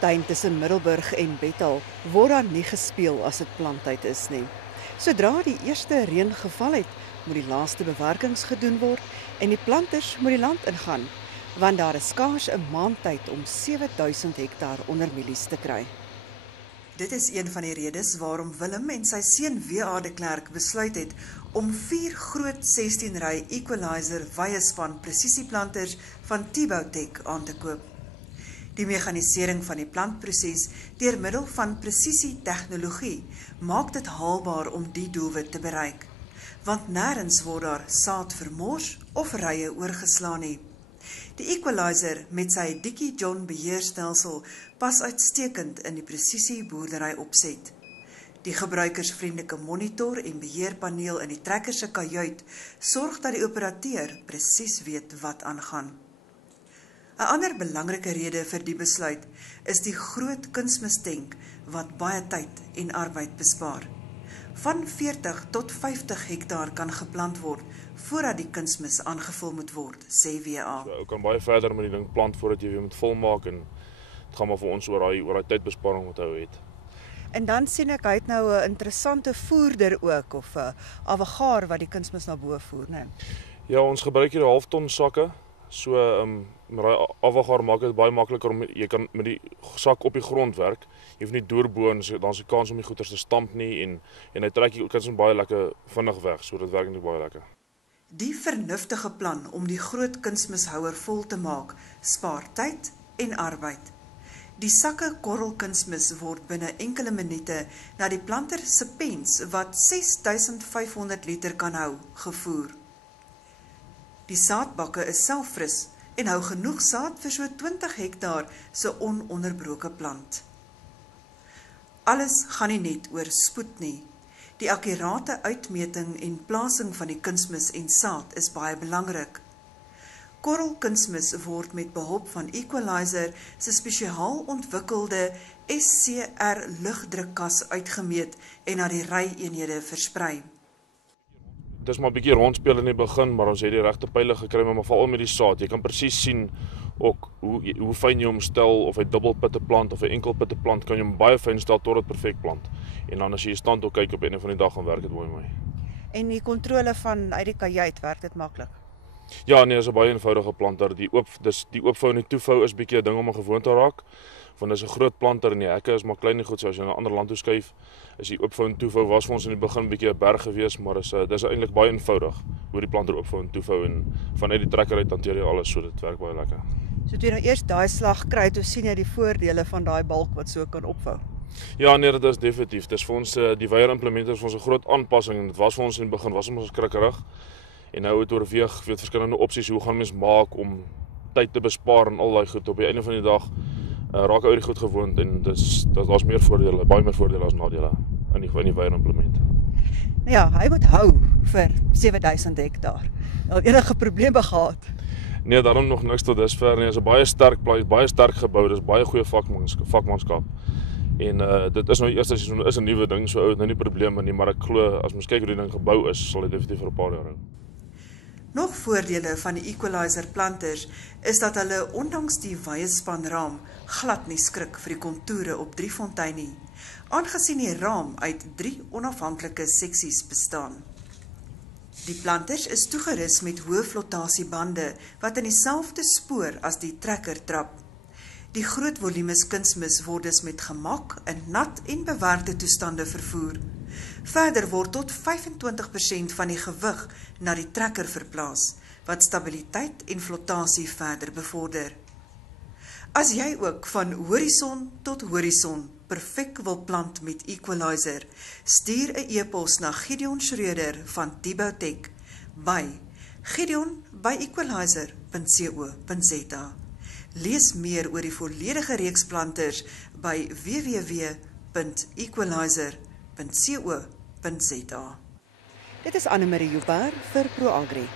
Driefontein tussen Middelburg en Bethal word daar nie gespeel as dit planttyd is nie. Sodra die eerste reën geval het, moet die laaste bewerkings gedoen word en die planters moet die land ingaan, want daar is skaars 'n maand tyd om 7000 hektaar onder mielies te kry. Dit is een van die redes waarom Willem en sy seun W.A. de Klerk besluit het om 4 groot 16-ry equalizer weiespan presisieplanters van Tibotec aan te koop. Die meganisering van die plantproses deur middel van presisietegnologie maak dit haalbaar om die doelwit te bereik, want nêrens word daar saad vermors of rye oorgeslaan nie. Die equalizer met sy Dickie John beheerstelsel pas uitstekend in die presisie boerdery opset. Die gebruikersvriendelike monitor en beheerpaneel in die trekker se kajuit sorg dat die operateur presies weet wat aangaan. 'n ander belangrike rede vir die besluit is die groot kunsmistank wat baie tyd en arbeid bespaar. Van 40 tot 50 hektaar kan geplant word voordat die kunsmis aangevul moet word, sê W.A. So, jy kan baie verder met die ding plant voordat jy weer moet volmaak en dit gaan maar vir ons oor daai tydbesparing wat hy het. En dan sien ek hy het nou 'n interessante voerder ook of 'n avagaar wat die kunsmis na bo voer, né? Ja, ons gebruik hier 'n halfton sakke. So met daai avagaar maak dit baie makliker om jy kan met die sak op die grond werk. Jy hoef nie deurbo en dan is die kans om die goeters te stamp nie en hy trek die kunsmis baie lekker vinnig weg, so dit werk net baie lekker. Die vernuftige plan om die groot kunsmishouer vol te maak, spaar tyd en arbeid. Die sakke korrelkunsmis word binne enkele minute na die planter se pens wat 6500 liter kan hou, gevoer. Die saadbakke is selfvris en hou genoeg saad vir so 20 hektaar se ononderbroke plant. Alles gaan nie net oor spoed nie. Die akkurate uitmeting en plasing van die kunsmis en saad is baie belangrik. Korrelkunsmis word met behulp van equalizer se spesiaal ontwikkelde SCR lugdrukkas uitgemeet en na die ry-eenhede versprei. Dit is maar 'n bietjie rondspeel in die begin, maar ons het die regte pyle gekry, maar veral met die saad. Jy kan presies sien ook hoe fyn jy hom stel, of hy dubbelpitte plant of 'n enkelpitte plant, kan jy hom baie fyn stel tot dit perfek plant. En dan as jy stand ook kyk op een van die dag, dan werk dit mooi. En die kontrole van uit die kajuit, werk dit maklik? Ja, nee, is 'n baie eenvoudige planter. Die oopvou en die toevou is bietjie 'n ding om gewoon te raak. Want dis 'n groot planter en die hekke is maar klein en goed, so as jy na 'n ander land toe skuif, is die oopvou en toevou was vir ons in die begin bietjie 'n berg gewees, maar dis eintlik baie eenvoudig hoe die planter oopvou en toevou en vanuit die trekker uit hanteer jy alles, so dit werk baie lekker. So toe jy nou eers daai slag kry, toe sien jy die voordele van daai balk wat so kan opvou. Ja, nee, dit is definitief. Dis vir ons die weier implementer is vir ons 'n groot aanpassing en dit was vir ons in die begin was ons skrikkerig. En nou het oorweeg verskillende opsies hoe gaan mens maak om tyd te bespaar en al daai goed. Op die einde van die dag raak ou die goed gewoond en daar's meer voordele, baie meer voordele as nadele in die weier implement. Ja, hy moet hou vir 7000 hektaar. Al enige probleme gehad? Nee, daarom nog niks tot dusver nie. Dit is 'n baie sterk plaas, baie sterk gebou, dis baie goeie vakmanskap. En dit is nou die eerste seisoen, is 'n nuwe ding, so ou het nou nie probleme nie, maar ek glo as mens kyk hoe die ding gebou is, sal dit definitief vir 'n paar jaar hou. Nog voordele van die equalizer planters is dat hulle ondanks die wye spanraam glad nie skrik vir die kontoure op Driefontein nie, aangesien die raam uit 3 onafhanklike seksies bestaan. Die planters is toegerus met hoë flotasiebande wat in dieselfde spoor as die trekker trap. Die groot volumes kunsmis word dus met gemak in nat en bewerkte toestande vervoer. Verder word tot 25% van die gewig na die trekker verplaas, wat stabiliteit en flotasie verder bevorder. As jy ook van horison tot horison perfek wil plant met equalizer, stuur 'n e-pos na Gideon Schreuder van Tibotec by gideon@equalizer.co.za. Lees meer oor die volledige reeks planters by www.equalizer.co.za. Dit is Annemarie Joubert vir ProAgri.